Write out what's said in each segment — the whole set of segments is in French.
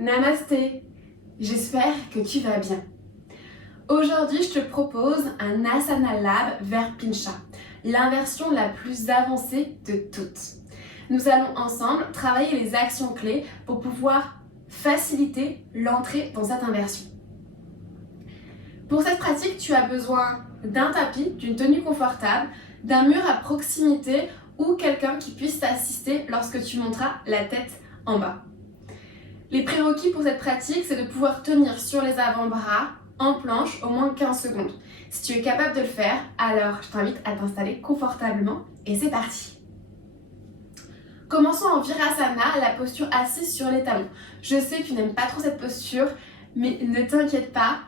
Namasté, j'espère que tu vas bien. Aujourd'hui, je te propose un Asana Lab vers Pincha, l'inversion la plus avancée de toutes. Nous allons ensemble travailler les actions clés pour pouvoir faciliter l'entrée dans cette inversion. Pour cette pratique, tu as besoin d'un tapis, d'une tenue confortable, d'un mur à proximité ou quelqu'un qui puisse t'assister lorsque tu monteras la tête en bas. Les prérequis pour cette pratique, c'est de pouvoir tenir sur les avant-bras en planche au moins 15 secondes. Si tu es capable de le faire, alors je t'invite à t'installer confortablement et c'est parti. Commençons en Virasana, la posture assise sur les talons. Je sais que tu n'aimes pas trop cette posture, mais ne t'inquiète pas,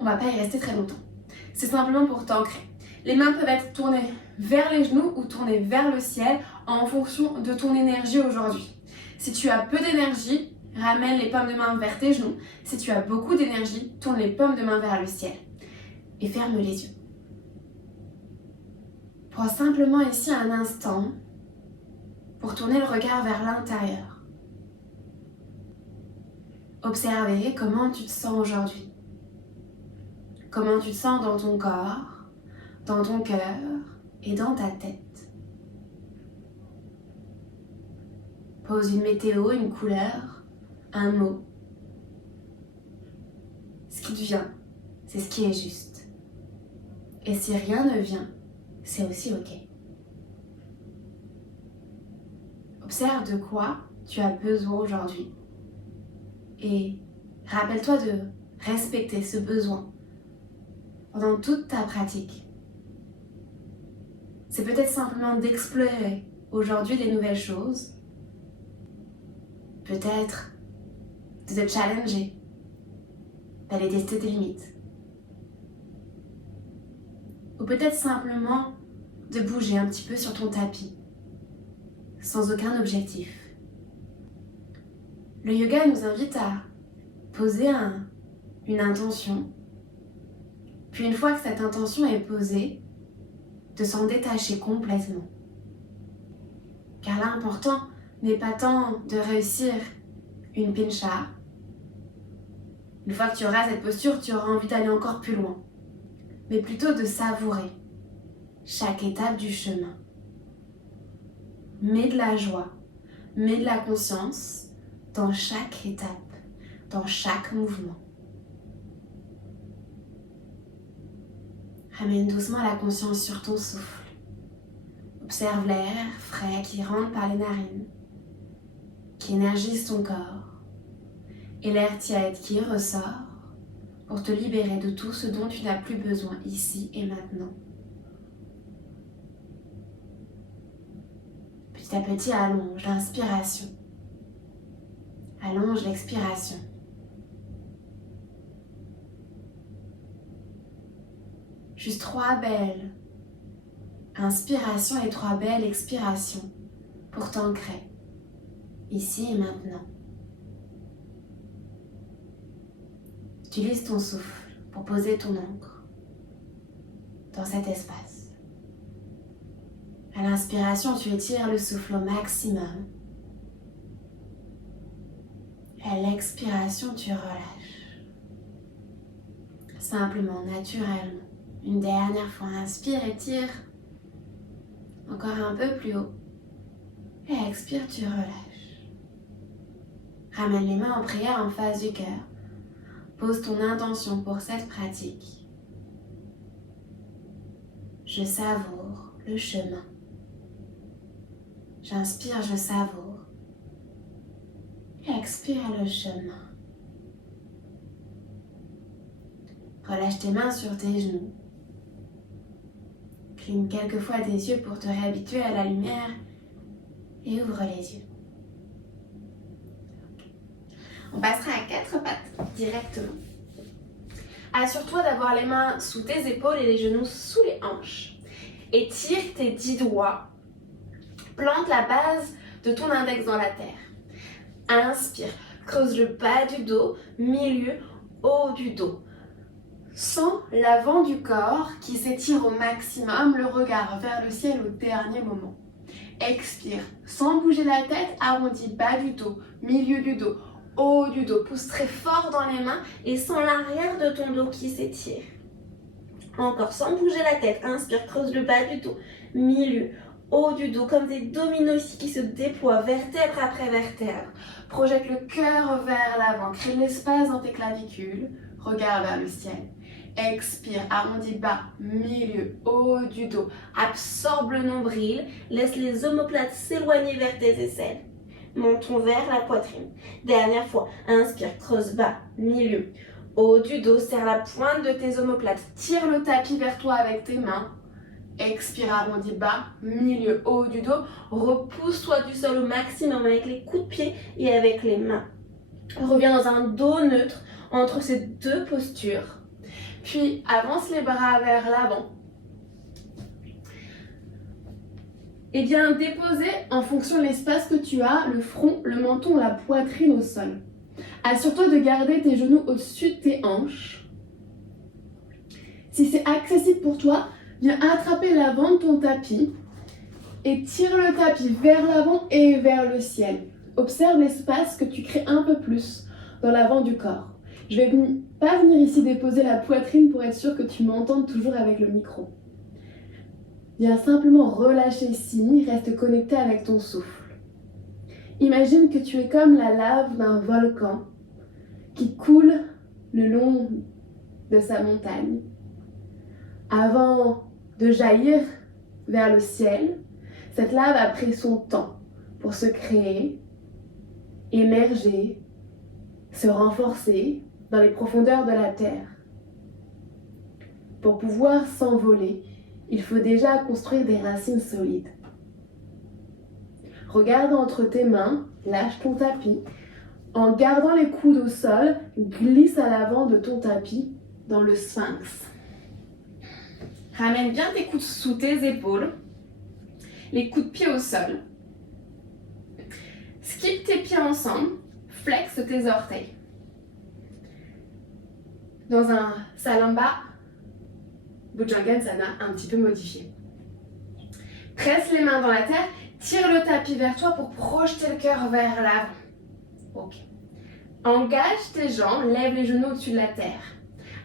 on ne va pas y rester très longtemps. C'est simplement pour t'ancrer. Les mains peuvent être tournées vers les genoux ou tournées vers le ciel en fonction de ton énergie aujourd'hui. Si tu as peu d'énergie, ramène les paumes de main vers tes genoux. Si tu as beaucoup d'énergie, tourne les paumes de main vers le ciel. Et ferme les yeux. Prends simplement ici un instant pour tourner le regard vers l'intérieur. Observez comment tu te sens aujourd'hui. Comment tu te sens dans ton corps, dans ton cœur et dans ta tête. Pose une météo, une couleur, un mot. Ce qui te vient, c'est ce qui est juste. Et si rien ne vient, c'est aussi ok. Observe de quoi tu as besoin aujourd'hui. Et rappelle-toi de respecter ce besoin pendant toute ta pratique. C'est peut-être simplement d'explorer aujourd'hui des nouvelles choses. Peut-être de te challenger, d'aller tester tes limites. Ou peut-être simplement de bouger un petit peu sur ton tapis, sans aucun objectif. Le yoga nous invite à poser une intention, puis une fois que cette intention est posée, de s'en détacher complètement. Car l'important n'est pas tant de réussir une pincha. Une fois que tu auras cette posture, tu auras envie d'aller encore plus loin. Mais plutôt de savourer chaque étape du chemin. Mets de la joie, mets de la conscience dans chaque étape, dans chaque mouvement. Ramène doucement la conscience sur ton souffle. Observe l'air frais qui rentre par les narines, qui énergise ton corps, et l'air tiède qui ressort pour te libérer de tout ce dont tu n'as plus besoin ici et maintenant. Petit à petit, allonge l'inspiration. Allonge l'expiration. Juste 3 belles inspirations et 3 belles expirations pour t'ancrer ici et maintenant. Utilise ton souffle pour poser ton encre dans cet espace. À l'inspiration, tu étires le souffle au maximum. À l'expiration, tu relâches. Simplement, naturellement. Une dernière fois, inspire, étire. Encore un peu plus haut. Et expire, tu relâches. Ramène les mains en prière en face du cœur. Pose ton intention pour cette pratique. Je savoure le chemin. J'inspire, je savoure. Et expire le chemin. Relâche tes mains sur tes genoux. Cligne quelques fois des yeux pour te réhabituer à la lumière et ouvre les yeux. On passera à 4 pattes directement. Assure-toi d'avoir les mains sous tes épaules et les genoux sous les hanches. Étire tes 10 doigts. Plante la base de ton index dans la terre. Inspire. Creuse le bas du dos, milieu, haut du dos. Sens l'avant du corps qui s'étire au maximum, le regard vers le ciel au dernier moment. Expire. Sans bouger la tête, arrondis bas du dos, milieu du dos, haut du dos. Pousse très fort dans les mains et sens l'arrière de ton dos qui s'étire. Encore, sans bouger la tête. Inspire, creuse le bas du dos. Milieu, haut du dos, comme des dominos ici qui se déploient, vertèbre après vertèbre. Projette le cœur vers l'avant. Crée de l'espace dans tes clavicules. Regarde vers le ciel. Expire, arrondis bas, milieu, haut du dos. Absorbe le nombril. Laisse les omoplates s'éloigner vers tes aisselles. Menton vers la poitrine. Dernière fois. Inspire, creuse bas, milieu, haut du dos. Serre la pointe de tes omoplates. Tire le tapis vers toi avec tes mains. Expire, arrondis bas, milieu, haut du dos. Repousse-toi du sol au maximum avec les coups de pied et avec les mains. Reviens dans un dos neutre entre ces deux postures. Puis avance les bras vers l'avant. Et bien déposer en fonction de l'espace que tu as, le front, le menton, la poitrine au sol. Assure-toi de garder tes genoux au-dessus de tes hanches. Si c'est accessible pour toi, viens attraper l'avant de ton tapis et tire le tapis vers l'avant et vers le ciel. Observe l'espace que tu crées un peu plus dans l'avant du corps. Je ne vais pas venir ici déposer la poitrine pour être sûr que tu m'entendes toujours avec le micro. Viens simplement relâcher ici, reste connecté avec ton souffle. Imagine que tu es comme la lave d'un volcan qui coule le long de sa montagne. Avant de jaillir vers le ciel, cette lave a pris son temps pour se créer, émerger, se renforcer dans les profondeurs de la terre. Pour pouvoir s'envoler, il faut déjà construire des racines solides. Regarde entre tes mains, lâche ton tapis. En gardant les coudes au sol, glisse à l'avant de ton tapis dans le sphinx. Ramène bien tes coudes sous tes épaules, les coups de pied au sol. Skip tes pieds ensemble, flexe tes orteils. Dans un Salamba, Bhujangasana un petit peu modifié. Presse les mains dans la terre, tire le tapis vers toi pour projeter le cœur vers l'avant. Ok. Engage tes jambes, lève les genoux au-dessus de la terre.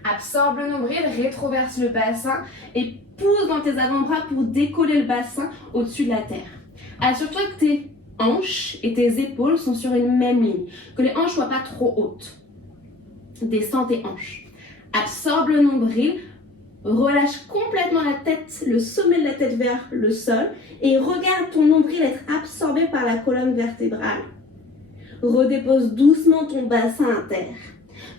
Absorbe le nombril, rétroverse le bassin et pousse dans tes avant-bras pour décoller le bassin au-dessus de la terre. Assure-toi que tes hanches et tes épaules sont sur une même ligne, que les hanches ne soient pas trop hautes. Descends tes hanches. Absorbe le nombril, relâche complètement la tête, le sommet de la tête vers le sol et regarde ton nombril être absorbé par la colonne vertébrale. Redépose doucement ton bassin à terre.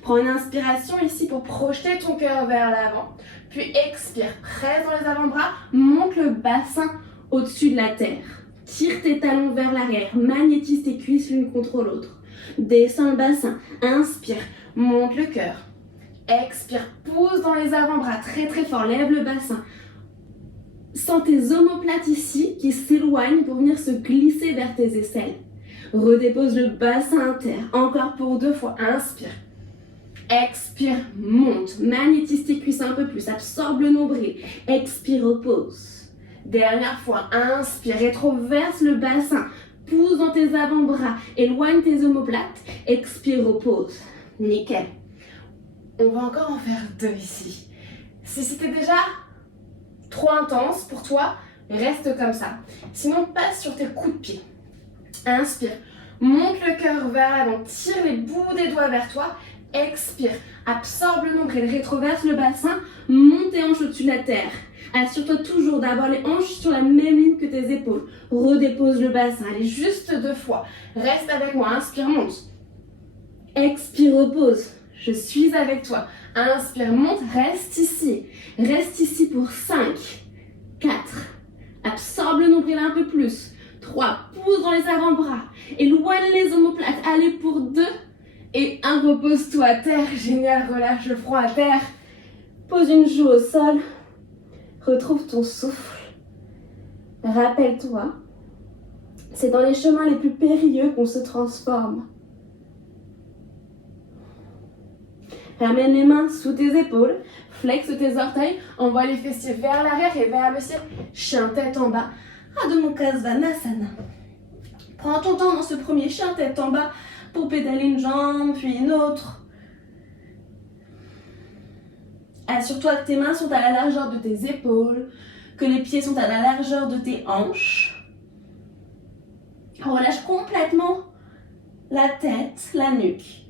Prends une inspiration ici pour projeter ton cœur vers l'avant. Puis expire, presse dans les avant-bras, monte le bassin au-dessus de la terre. Tire tes talons vers l'arrière, magnétise tes cuisses l'une contre l'autre. Descends le bassin, inspire, monte le cœur. Expire, pousse dans les avant-bras très très fort, lève le bassin. Sens tes omoplates ici qui s'éloignent pour venir se glisser vers tes aisselles. Redépose le bassin à terre, encore pour 2 fois, inspire. Expire, monte, magnétise tes cuisses un peu plus, absorbe le nombril. Expire, repose. Dernière fois, inspire, rétroverse le bassin, pousse dans tes avant-bras, éloigne tes omoplates. Expire, repose. Nickel. On va encore en faire 2 ici. Si c'était déjà trop intense pour toi, reste comme ça. Sinon, passe sur tes coups de pied. Inspire, monte le cœur vers l'avant, tire les bouts des doigts vers toi. Expire, absorbe le nombril, rétroverse le bassin, monte tes hanches au-dessus de la terre. Assure-toi toujours d'avoir les hanches sur la même ligne que tes épaules. Redépose le bassin, allez, juste 2 fois. Reste avec moi, inspire, monte. Expire, repose. Je suis avec toi. Inspire, monte, reste ici. Reste ici pour 5, 4. Absorbe le nombril un peu plus. 3, pousse dans les avant-bras. Éloigne les omoplates. Allez pour 2. Et 1, repose-toi à terre. Génial, relâche le front à terre. Pose une joue au sol. Retrouve ton souffle. Rappelle-toi, c'est dans les chemins les plus périlleux qu'on se transforme. Ramène les mains sous tes épaules, flexe tes orteils, envoie les fessiers vers l'arrière et vers le ciel. Chien tête en bas, Adho Mukha Svanasana. Prends ton temps dans ce premier chien tête en bas, pour pédaler une jambe, puis une autre. Assure-toi que tes mains sont à la largeur de tes épaules, que les pieds sont à la largeur de tes hanches. Relâche complètement la tête, la nuque.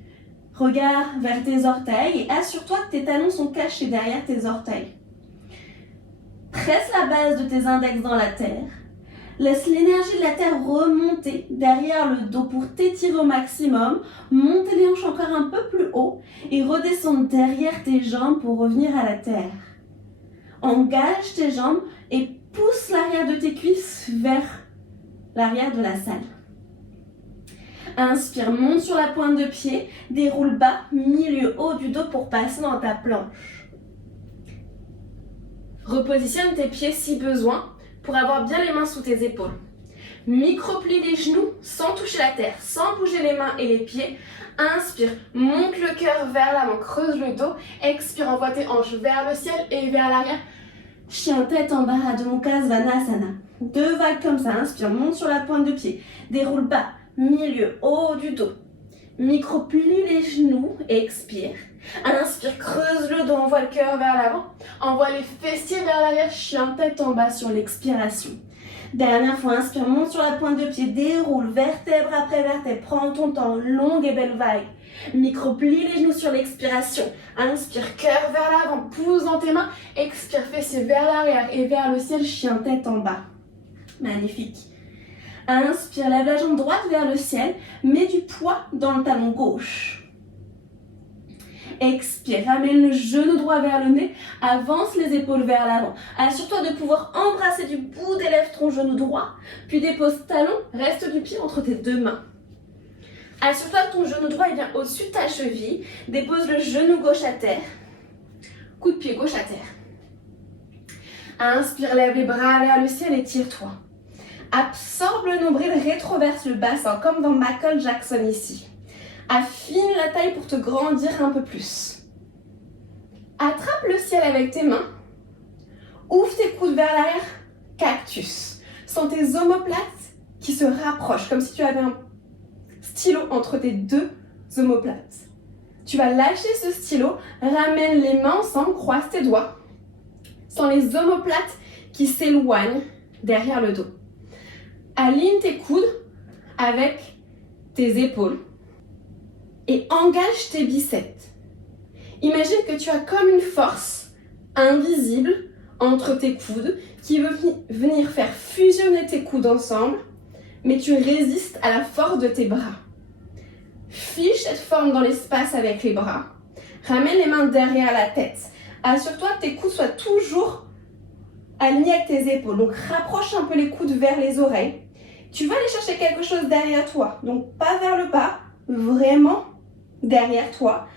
Regard vers tes orteils et assure-toi que tes talons sont cachés derrière tes orteils. Presse la base de tes index dans la terre. Laisse l'énergie de la terre remonter derrière le dos pour t'étirer au maximum. Monte les hanches encore un peu plus haut et redescends derrière tes jambes pour revenir à la terre. Engage tes jambes et pousse l'arrière de tes cuisses vers l'arrière de la salle. Inspire, monte sur la pointe de pied, déroule bas, milieu haut du dos pour passer dans ta planche. Repositionne tes pieds si besoin pour avoir bien les mains sous tes épaules. Micro-plie les genoux sans toucher la terre, sans bouger les mains et les pieds. Inspire, monte le cœur vers l'avant, creuse le dos. Expire, envoie tes hanches vers le ciel et vers l'arrière. Chien tête en bas, Adho Mukha Svanasana. 2 vagues comme ça. Inspire, monte sur la pointe de pied. Déroule bas, milieu, haut du dos. Micro-plie les genoux, expire. Inspire, creuse le dos, envoie le cœur vers l'avant. Envoie les fessiers vers l'arrière, chien tête en bas sur l'expiration. Dernière fois, inspire, monte sur la pointe de pied, déroule, vertèbre après vertèbre, prends ton temps, longue et belle vague. Micro-plie les genoux sur l'expiration. Inspire, cœur vers l'avant, pousse dans tes mains. Expire, fessiers vers l'arrière et vers le ciel, chien tête en bas. Magnifique. Inspire, lève la jambe droite vers le ciel, mets du poids dans le talon gauche. Expire, ramène le genou droit vers le nez, avance les épaules vers l'avant. Assure-toi de pouvoir embrasser du bout des lèvres ton genou droit, puis dépose talon, reste du pied entre tes 2 mains. Assure-toi que ton genou droit est bien au-dessus de ta cheville, dépose le genou gauche à terre, coup de pied gauche à terre. Inspire, lève les bras vers le ciel et tire-toi. Absorbe le nombril, rétroverse le bassin, comme dans Michael Jackson ici. Affine la taille pour te grandir un peu plus. Attrape le ciel avec tes mains. Ouvre tes coudes vers l'arrière, cactus. Sens tes omoplates qui se rapprochent, comme si tu avais un stylo entre tes 2 omoplates. Tu vas lâcher ce stylo, ramène les mains ensemble, croise tes doigts. Sens les omoplates qui s'éloignent derrière le dos. Aligne tes coudes avec tes épaules et engage tes biceps. Imagine que tu as comme une force invisible entre tes coudes qui veut venir faire fusionner tes coudes ensemble, mais tu résistes à la force de tes bras. Fiche cette forme dans l'espace avec les bras. Ramène les mains derrière la tête. Assure-toi que tes coudes soient toujours alignés avec tes épaules. Donc rapproche un peu les coudes vers les oreilles. Tu vas aller chercher quelque chose derrière toi. Donc pas vers le bas, vraiment derrière toi.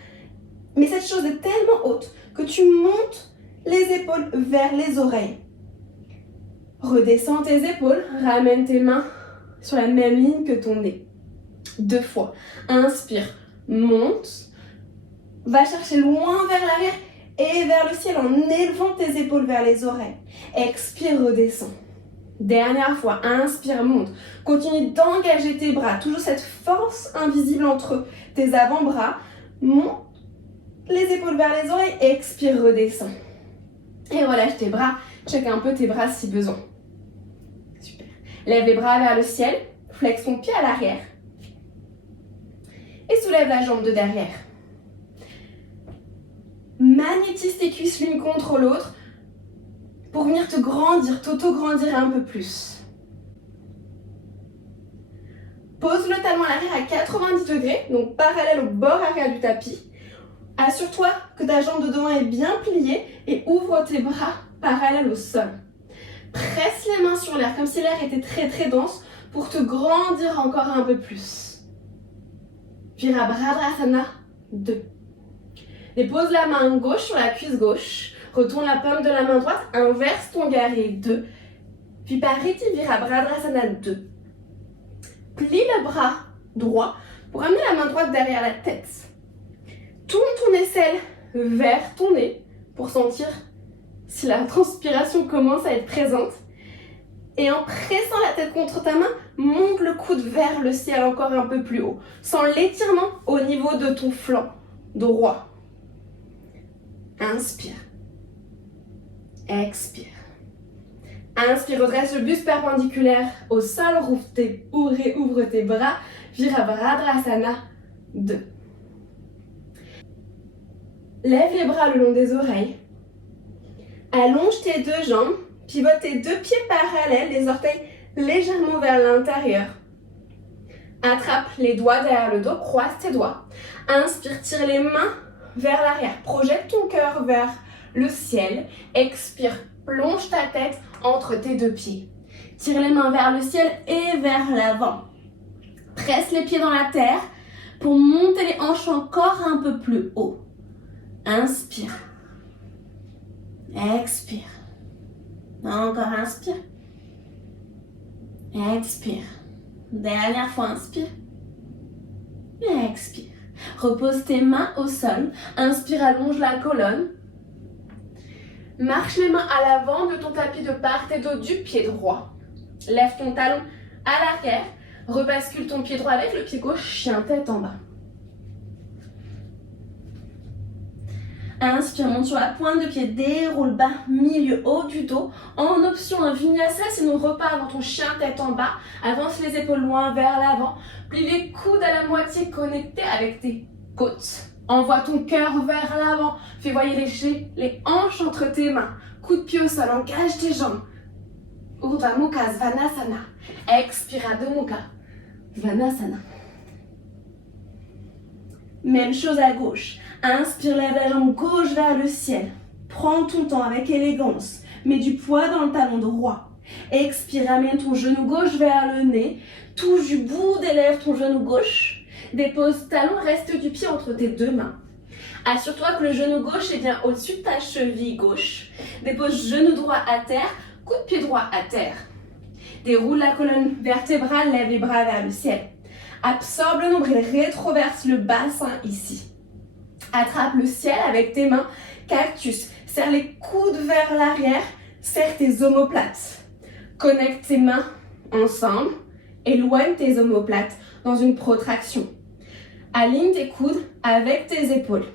Mais cette chose est tellement haute que tu montes les épaules vers les oreilles. Redescends tes épaules, ramène tes mains sur la même ligne que ton nez. 2 fois. Inspire, monte. Va chercher loin vers l'arrière et vers le ciel en élevant tes épaules vers les oreilles. Expire, redescends. Dernière fois, inspire, monte. Continue d'engager tes bras. Toujours cette force invisible entre tes avant-bras. Monte les épaules vers les oreilles. Expire, redescends. Et relâche tes bras. Check un peu tes bras si besoin. Super. Lève les bras vers le ciel. Flexe ton pied à l'arrière. Et soulève la jambe de derrière. Magnétise tes cuisses l'une contre l'autre pour venir te grandir, t'auto-grandir un peu plus. Pose le talon à l'arrière à 90 degrés, donc parallèle au bord arrière du tapis. Assure-toi que ta jambe de devant est bien pliée et ouvre tes bras parallèles au sol. Presse les mains sur l'air, comme si l'air était très très dense, pour te grandir encore un peu plus. Virabhadrasana 2. Dépose la main gauche sur la cuisse gauche. Retourne la paume de la main droite. Inverse ton guerrier 2. Puis Pariti Virabhadrasana 2. Plie le bras droit pour amener la main droite derrière la tête. Tourne ton aisselle vers ton nez pour sentir si la transpiration commence à être présente. Et en pressant la tête contre ta main, monte le coude vers le ciel encore un peu plus haut. Sens l'étirement au niveau de ton flanc droit. Inspire. Expire. Inspire, redresse le buste perpendiculaire au sol, ouvre tes bras, Virabhadrasana 2. Lève les bras le long des oreilles. Allonge tes deux jambes, pivote tes deux pieds parallèles, les orteils légèrement vers l'intérieur. Attrape les doigts derrière le dos, croise tes doigts. Inspire, tire les mains vers l'arrière, projette ton cœur vers le ciel. Expire, plonge ta tête entre tes deux pieds. Tire les mains vers le ciel et vers l'avant. Presse les pieds dans la terre pour monter les hanches encore un peu plus haut. Inspire. Expire. Encore inspire. Expire. Dernière fois, inspire. Expire. Repose tes mains au sol. Inspire, allonge la colonne. Marche les mains à l'avant de ton tapis de part et d'autre du pied droit. Lève ton talon à l'arrière. Rebascule ton pied droit avec le pied gauche, chien tête en bas. Inspire, monte sur la pointe de pied, déroule bas, milieu, haut du dos. En option, un vinyasa, sinon repars dans ton chien tête en bas. Avance les épaules loin vers l'avant. Plie les coudes à la moitié connectés avec tes côtes. Envoie ton cœur vers l'avant. Fais voyager les hanches entre tes mains. Coup de pied au sol, engage tes jambes. Urdhva Mukha Svanasana. Expire, Adho Mukha Svanasana. Même chose à gauche. Inspire, lève la jambe gauche vers le ciel. Prends ton temps avec élégance. Mets du poids dans le talon droit. Expire, amène ton genou gauche vers le nez. Touche du bout des lèvres ton genou gauche. Dépose talon, reste du pied entre tes deux mains. Assure-toi que le genou gauche est bien au-dessus de ta cheville gauche. Dépose genou droit à terre, coup de pied droit à terre. Déroule la colonne vertébrale, lève les bras vers le ciel. Absorbe le nombril, rétroverse le bassin ici. Attrape le ciel avec tes mains, cactus. Serre les coudes vers l'arrière, serre tes omoplates. Connecte tes mains ensemble, éloigne tes omoplates dans une protraction. Aligne tes coudes avec tes épaules.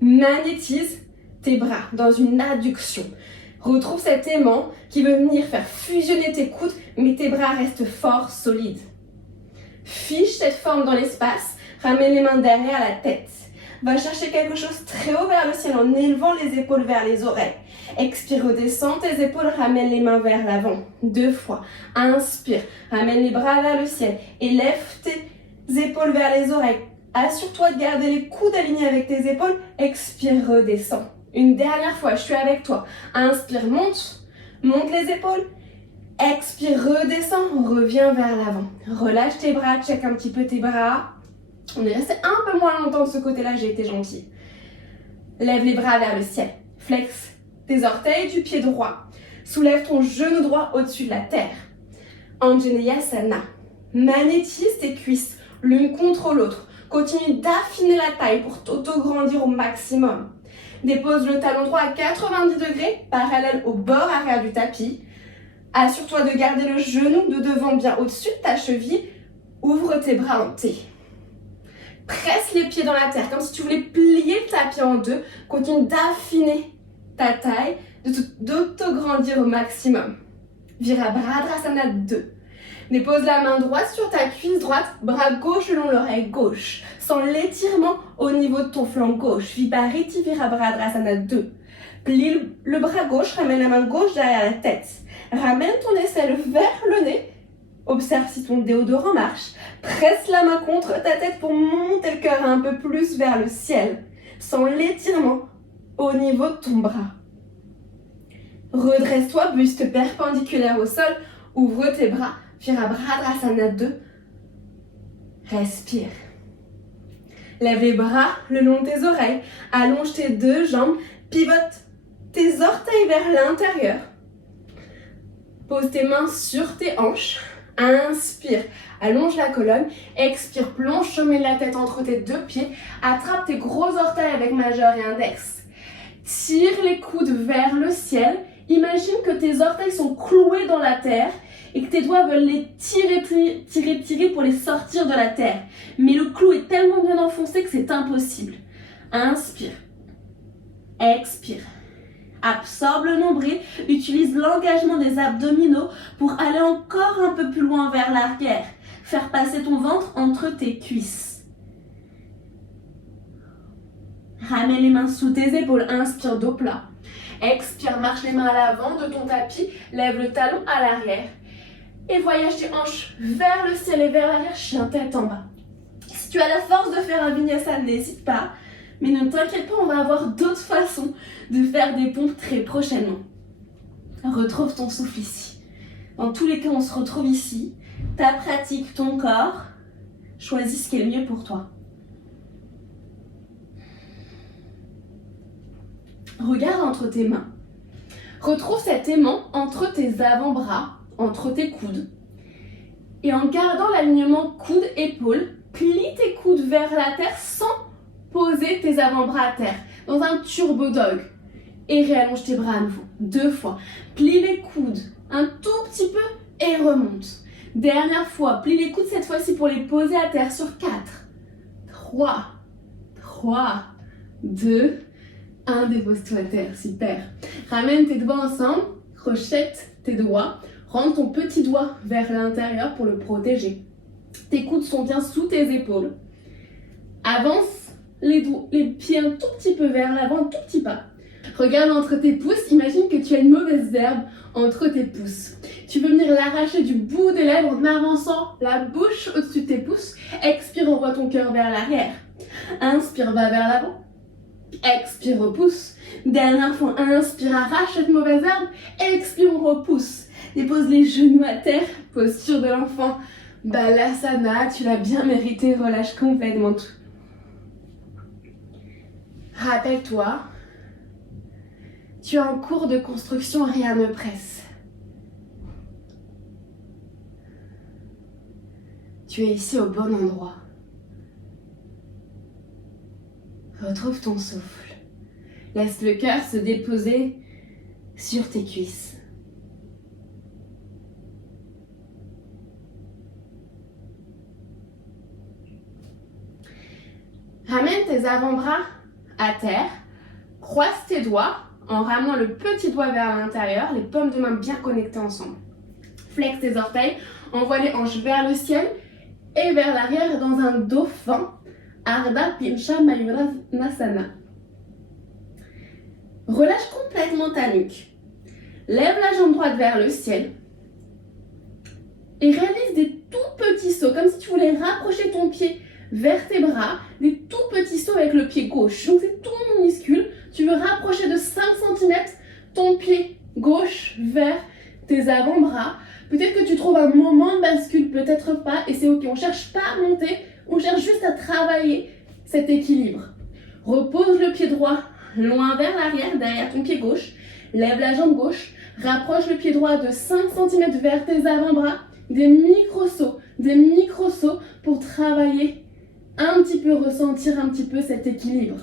Magnétise tes bras dans une adduction. Retrouve cet aimant qui veut venir faire fusionner tes coudes, mais tes bras restent forts, solides. Fiche cette forme dans l'espace, ramène les mains derrière la tête. Va chercher quelque chose très haut vers le ciel en élevant les épaules vers les oreilles. Expire, redescends tes épaules, ramène les mains vers l'avant. 2 fois. Inspire, ramène les bras vers le ciel. Élève tes épaules vers les oreilles. Assure-toi de garder les coudes alignés avec tes épaules. Expire, redescends. Une dernière fois, je suis avec toi. Inspire, monte les épaules. Expire, redescends, reviens vers l'avant. Relâche tes bras, check un petit peu tes bras. On est resté un peu moins longtemps de ce côté-là, j'ai été gentille. Lève les bras vers le ciel. Flexe tes orteils du pied droit. Soulève ton genou droit au-dessus de la terre. Anjaneyasana. Magnétise tes cuisses l'une contre l'autre. Continue d'affiner la taille pour t'auto-grandir au maximum. Dépose le talon droit à 90 degrés, parallèle au bord arrière du tapis. Assure-toi de garder le genou de devant bien au-dessus de ta cheville. Ouvre tes bras en T. Presse les pieds dans la terre, comme si tu voulais plier le tapis en deux. Continue d'affiner ta taille, d'auto-grandir au maximum. Virabhadrasana 2. Dépose la main droite sur ta cuisse droite, bras gauche le long de l'oreille gauche. Sens l'étirement au niveau de ton flanc gauche. Vipariti Virabhadrasana 2. Plie le bras gauche, ramène la main gauche derrière la tête. Ramène ton aisselle vers le nez. Observe si ton déodorant marche. Presse la main contre ta tête pour monter le cœur un peu plus vers le ciel. Sens l'étirement au niveau de ton bras. Redresse-toi, buste perpendiculaire au sol. Ouvre tes bras. Virabhadrasana 2. Respire. Lève les bras le long de tes oreilles. Allonge tes deux jambes. Pivote tes orteils vers l'intérieur. Pose tes mains sur tes hanches. Inspire, allonge la colonne. Expire, plonge sommet de la tête entre tes deux pieds. Attrape tes gros orteils avec majeur et index. Tire les coudes vers le ciel Imagine que tes orteils sont cloués dans la terre et que tes doigts veulent les tirer pour les sortir de la terre. Mais le clou est tellement bien enfoncé que c'est impossible. Inspire. Expire. Absorbe le nombril. Utilise l'engagement des abdominaux pour aller encore un peu plus loin vers l'arrière. Faire passer ton ventre entre tes cuisses. Ramène les mains sous tes épaules. Inspire, dos plat. Expire, marche les mains à l'avant de ton tapis. Lève le talon à l'arrière. Et voyage tes hanches vers le ciel et vers l'arrière, chien tête en bas. Si tu as la force de faire un vinyasa, n'hésite pas. Mais ne t'inquiète pas, on va avoir d'autres façons de faire des pompes très prochainement. Retrouve ton souffle ici. Dans tous les cas, on se retrouve ici. Ta pratique, ton corps. Choisis ce qui est le mieux pour toi. Regarde entre tes mains. Retrouve cet aimant entre tes avant-bras, entre tes coudes. Et en gardant l'alignement coude-épaule, plie tes coudes vers la terre sans poser tes avant-bras à terre. Dans un turbo dog. Et réallonge tes bras à nouveau. 2 fois. Plie les coudes un tout petit peu et remonte. Dernière fois. Plie les coudes cette fois-ci pour les poser à terre sur 4. 3. 2. 1. Dépose-toi à terre. Super. Ramène tes doigts ensemble. Crochette tes doigts. Rentre ton petit doigt vers l'intérieur pour le protéger. Tes coudes sont bien sous tes épaules. Avance les pieds un tout petit peu vers l'avant, un tout petit pas. Regarde entre tes pouces, imagine que tu as une mauvaise herbe entre tes pouces. Tu veux venir l'arracher du bout des lèvres en avançant la bouche au-dessus de tes pouces. Expire, envoie ton cœur vers l'arrière. Inspire, va vers l'avant. Expire, repousse. Dernière fois, inspire, arrache cette mauvaise herbe. Expire, on repousse. Dépose les genoux à terre, posture de l'enfant. Balasana, tu l'as bien mérité, relâche complètement tout. Rappelle-toi, tu es en cours de construction, rien ne presse. Tu es ici au bon endroit. Retrouve ton souffle. Laisse le cœur se déposer sur tes cuisses. Ramène tes avant-bras à terre, croise tes doigts en ramenant le petit doigt vers l'intérieur, les paumes de main bien connectées ensemble. Flexe tes orteils, envoie les hanches vers le ciel et vers l'arrière dans un dauphin, Ardha Pincha Mayurasana. Relâche complètement ta nuque. Lève la jambe droite vers le ciel et réalise des tout petits sauts, comme si tu voulais rapprocher ton pied vers tes bras, des tout petits sauts avec le pied gauche. Donc c'est tout minuscule. Tu veux rapprocher de 5 cm ton pied gauche vers tes avant-bras. Peut-être que tu trouves un moment de bascule, peut-être pas, et c'est ok. On ne cherche pas à monter, on cherche juste à travailler cet équilibre. Repose le pied droit loin vers l'arrière, derrière ton pied gauche. Lève la jambe gauche, rapproche le pied droit de 5 cm vers tes avant-bras. Des micro-sauts pour travailler un petit peu, ressentir un petit peu cet équilibre.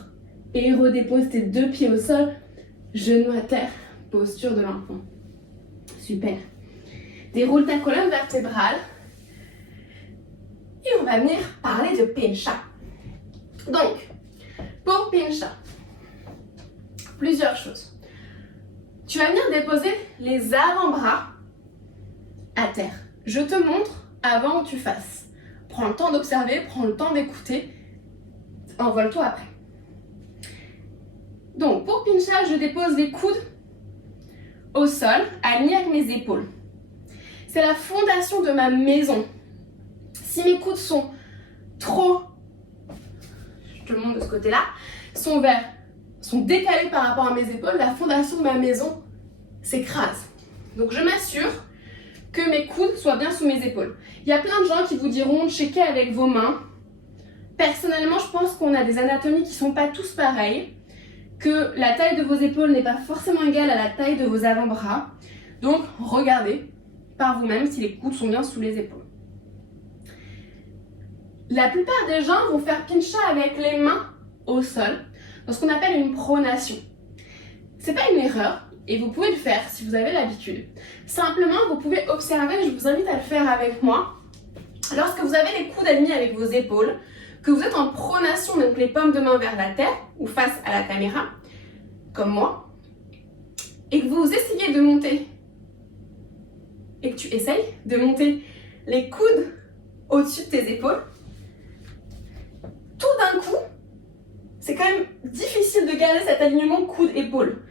Et redépose tes 2 pieds au sol, genoux à terre, posture de l'enfant. Super. Déroule ta colonne vertébrale. Et on va venir parler de Pincha. Donc, pour Pincha, plusieurs choses. Tu vas venir déposer les avant-bras à terre. Je te montre avant que tu fasses. Prends le temps d'observer, prends le temps d'écouter. Envole-toi après. Donc, pour Pincha, je dépose les coudes au sol, alignés avec mes épaules. C'est la fondation de ma maison. Si mes coudes sont trop, je te le montre de ce côté-là, sont décalés par rapport à mes épaules, la fondation de ma maison s'écrase. Donc, je m'assure que mes coudes soient bien sous mes épaules. Il y a plein de gens qui vous diront checker avec vos mains. Personnellement, je pense qu'on a des anatomies qui ne sont pas tous pareilles, que la taille de vos épaules n'est pas forcément égale à la taille de vos avant-bras. Donc, regardez par vous-même si les coudes sont bien sous les épaules. La plupart des gens vont faire Pincha avec les mains au sol, dans ce qu'on appelle une pronation. C'est pas une erreur, Et vous pouvez le faire si vous avez l'habitude. Simplement, vous pouvez observer, je vous invite à le faire avec moi. Lorsque vous avez les coudes alignés avec vos épaules, que vous êtes en pronation, donc les paumes de main vers la terre ou face à la caméra, comme moi, et que vous essayez de monter, et que tu essayes de monter les coudes au-dessus de tes épaules, tout d'un coup, c'est quand même difficile de garder cet alignement coude-épaule.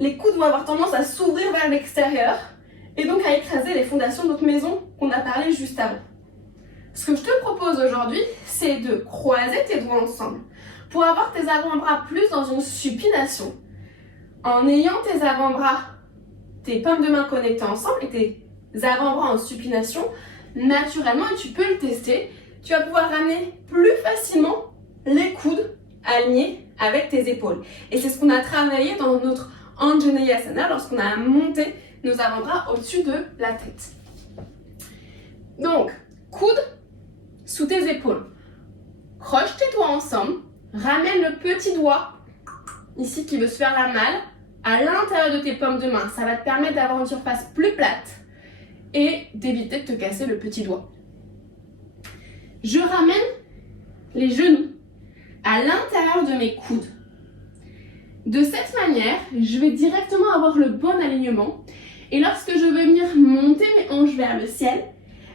Les coudes vont avoir tendance à s'ouvrir vers l'extérieur et donc à écraser les fondations de notre maison qu'on a parlé juste avant. Ce que je te propose aujourd'hui, c'est de croiser tes doigts ensemble pour avoir tes avant-bras plus dans une supination. En ayant tes avant-bras, tes paumes de main connectées ensemble et tes avant-bras en supination, naturellement, et tu peux le tester, tu vas pouvoir ramener plus facilement les coudes alignés avec tes épaules. Et c'est ce qu'on a travaillé dans notre Anjaneyasana lorsqu'on a monté nos avant-bras au-dessus de la tête. Donc, coudes sous tes épaules. Croche tes doigts ensemble. Ramène le petit doigt, ici qui veut se faire la malle, à l'intérieur de tes paumes de main. Ça va te permettre d'avoir une surface plus plate et d'éviter de te casser le petit doigt. Je ramène les genoux à l'intérieur de mes coudes. De cette manière, je vais directement avoir le bon alignement. Et lorsque je vais venir monter mes hanches vers le ciel,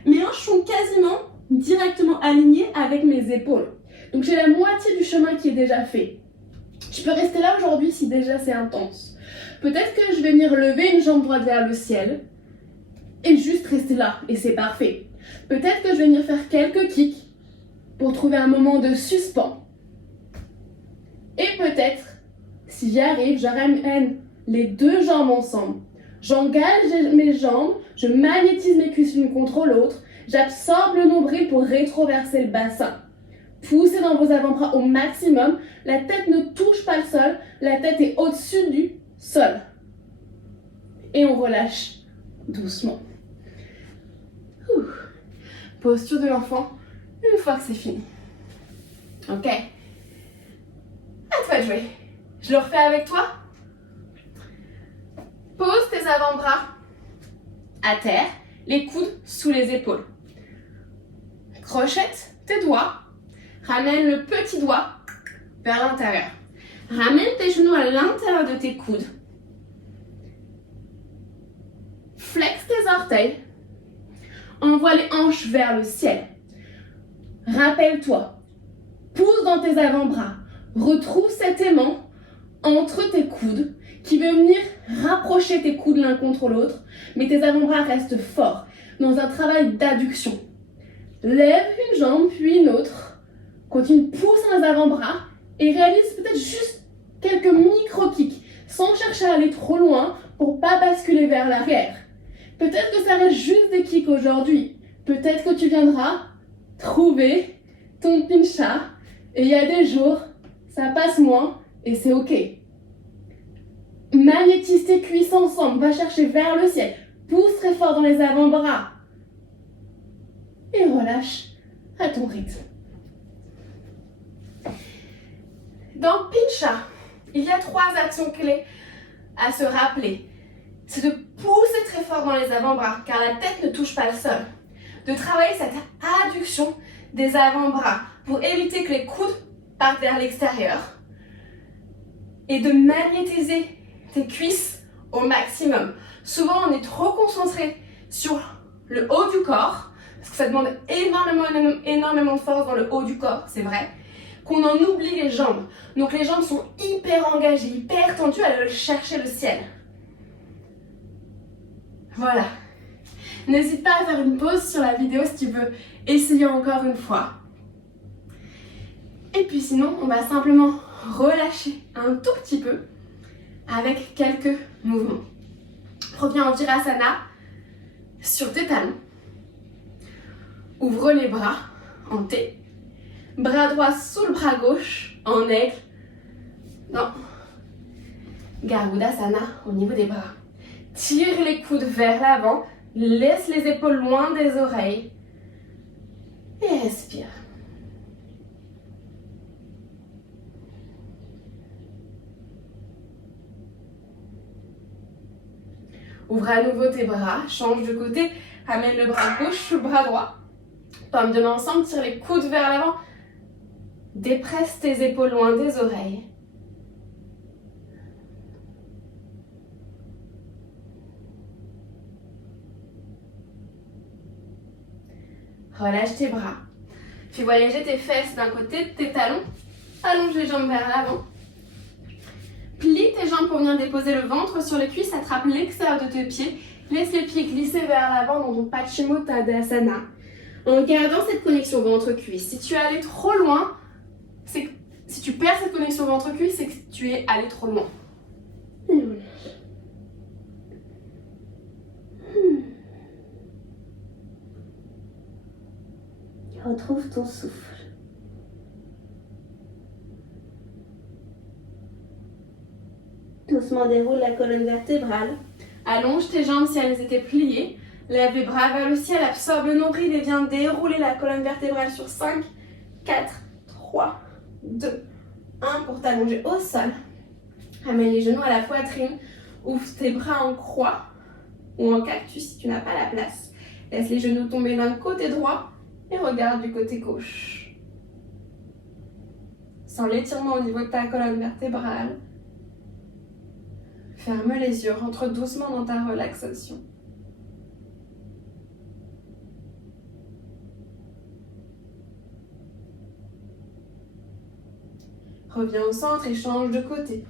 mes hanches sont quasiment directement alignées avec mes épaules. Donc j'ai la moitié du chemin qui est déjà fait. Je peux rester là aujourd'hui si déjà c'est intense. Peut-être que je vais venir lever une jambe droite vers le ciel et juste rester là et c'est parfait. Peut-être que je vais venir faire quelques kicks pour trouver un moment de suspens. Et peut-être, si j'y arrive, je ramène les deux jambes ensemble. J'engage mes jambes, je magnétise mes cuisses l'une contre l'autre, j'absorbe le nombril pour rétroverser le bassin. Poussez dans vos avant-bras au maximum, la tête ne touche pas le sol, la tête est au-dessus du sol. Et on relâche doucement. Ouh. Posture de l'enfant, une fois que c'est fini. Ok. À toi de jouer. Je le refais avec toi. Pose tes avant-bras à terre, les coudes sous les épaules. Crochette tes doigts. Ramène le petit doigt vers l'intérieur. Ramène tes genoux à l'intérieur de tes coudes. Flexe tes orteils. Envoie les hanches vers le ciel. Rappelle-toi, pousse dans tes avant-bras. Retrouve cet aimant entre tes coudes qui veut venir rapprocher tes coudes l'un contre l'autre, mais tes avant-bras restent forts dans un travail d'adduction. Lève une jambe puis une autre. Continue, pousse les avant-bras et réalise peut-être juste quelques micro-kicks sans chercher à aller trop loin pour pas basculer vers l'arrière. Peut-être que ça reste juste des kicks aujourd'hui. Peut-être que tu viendras trouver ton pincha et il y a des jours, ça passe moins et c'est ok. Magnétise tes cuisses ensemble, va chercher vers le ciel, pousse très fort dans les avant-bras et relâche à ton rythme. Dans Pincha, il y a 3 actions clés à se rappeler. C'est de pousser très fort dans les avant-bras car la tête ne touche pas le sol. De travailler cette adduction des avant-bras pour éviter que les coudes partent vers l'extérieur. Et de magnétiser tes cuisses au maximum. Souvent, on est trop concentré sur le haut du corps parce que ça demande énormément de force dans le haut du corps, c'est vrai, qu'on en oublie les jambes. Donc les jambes sont hyper engagées, hyper tendues à aller chercher le ciel. Voilà. N'hésite pas à faire une pause sur la vidéo si tu veux essayer encore une fois. Et puis sinon, on va simplement relâcher un tout petit peu avec quelques mouvements. Reviens en Virasana sur tes talons. Ouvre les bras en T. Bras droit sous le bras gauche en aigle. Non. Garudasana au niveau des bras. Tire les coudes vers l'avant. Laisse les épaules loin des oreilles. Et respire. Ouvre à nouveau tes bras, change de côté, amène le bras gauche sous le bras droit. Paumes de main ensemble, tire les coudes vers l'avant. Dépresse tes épaules loin des oreilles. Relâche tes bras. Fais voyager tes fesses d'un côté de tes talons. Allonge les jambes vers l'avant. Plie tes jambes pour venir déposer le ventre sur les cuisses. Attrape l'extérieur de tes pieds. Laisse les pieds glisser vers l'avant dans ton Paschimottanasana. En gardant cette connexion ventre-cuisse. Si tu es allé trop loin, si tu perds cette connexion ventre-cuisse, c'est que tu es allé trop loin. Retrouve ton souffle. Doucement déroule la colonne vertébrale. Allonge tes jambes si elles étaient pliées. Lève les bras vers le ciel, absorbe le nombril et viens dérouler la colonne vertébrale sur 5, 4, 3, 2, 1 pour t'allonger au sol. Amène les genoux à la poitrine. Ouvre tes bras en croix ou en cactus si tu n'as pas la place. Laisse les genoux tomber d'un côté droit et regarde du côté gauche. Sens l'étirement au niveau de ta colonne vertébrale. Ferme les yeux, rentre doucement dans ta relaxation. Reviens au centre et change de côté.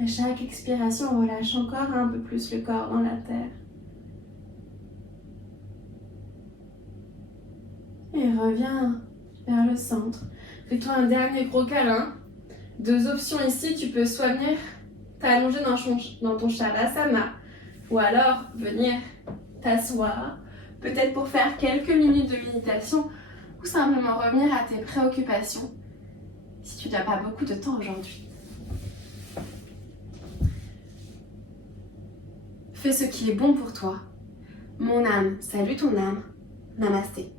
À chaque expiration, relâche encore un peu plus le corps dans la terre. Et reviens vers le centre. Fais-toi un dernier gros câlin. Deux options ici, tu peux soit venir t'allonger dans ton Shavasana ou alors venir t'asseoir, peut-être pour faire quelques minutes de méditation ou simplement revenir à tes préoccupations si tu n'as pas beaucoup de temps aujourd'hui. Fais ce qui est bon pour toi. Mon âme, salue ton âme. Namasté.